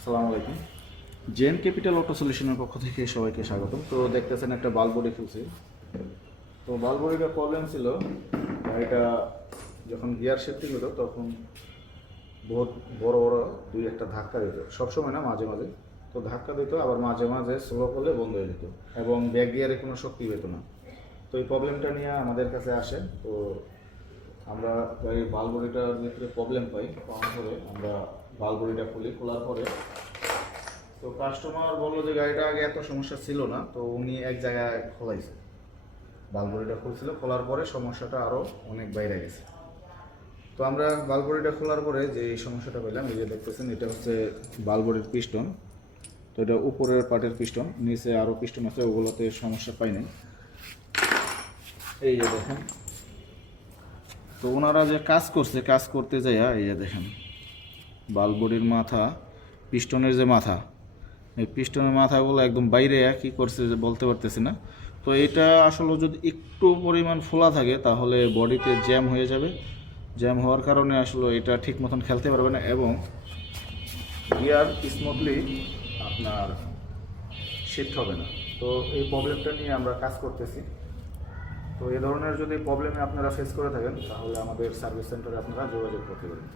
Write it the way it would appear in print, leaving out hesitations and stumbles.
আসসালামু আলাইকুম। Gen capital auto সলিউশনের পক্ষ থেকে সবাইকে স্বাগতম। তো দেখতেছেন একটা বাল্ব বডি খুলছি। তো বাল্ব বডিটার প্রবলেম ছিল, গাড়িটা যখন গিয়ার শিফটিং হতো তখন বহুত বড় বড় দুই একটা ধাক্কা দিত, সবসময় না, মাঝে মাঝে। তো ধাক্কা দিত, আবার মাঝে মাঝে স্লো করলে বন্ধ হয়ে যেত এবং ব্যাক গিয়ারে কোনো শক্তি পেত না। তো এই প্রবলেমটা নিয়ে আমাদের কাছে আসে। তো আমরা গাড়ির বাল্ব বডিটার ভিতরে প্রবলেম পাওয়ার পরে আমরা বাল্ব বডিটা খুলি। খোলার পরে তো কাস্টমার বললো যে গাড়িটা আগে এত সমস্যা ছিল না, তো উনি এক জায়গায় খোলাইছে, বালবড়িটা খুলছিল, খোলার পরে সমস্যাটা আরও অনেক বাইরে গেছে। তো আমরা বালবড়িটা খোলার পরে যে এই সমস্যাটা পেলাম, এই যে দেখতেছেন, এটা হচ্ছে বালবড়ির পিস্টন। তো এটা উপরের পার্টের পিস্টন, নিচে আরও পিস্টন আছে, ওগুলোতে সমস্যা পাই নাই। এই যে দেখেন, তো ওনারা যে কাজ করতে যাইয়া এই যে দেখেন, বালবড়ির মাথা, পিস্টনের যে মাথা, এই পিস্টনের মাথাগুলো একদম বাইরে কী করছে যে বলতে পারতেছি না। তো এটা আসলে যদি একটু পরিমাণ ফোলা থাকে তাহলে বডিতে জ্যাম হয়ে যাবে। জ্যাম হওয়ার কারণে আসলে এটা ঠিক মতন খেলতে পারবে না এবং গিয়ার স্মুথলি আপনার শিফট হবে না। তো এই প্রবলেমটা নিয়ে আমরা কাজ করতেছি। তো এই ধরনের যদি প্রবলেমে আপনারা ফেস করে থাকেন তাহলে আমাদের সার্ভিস সেন্টারে আপনারা যোগাযোগ করতে পারেন।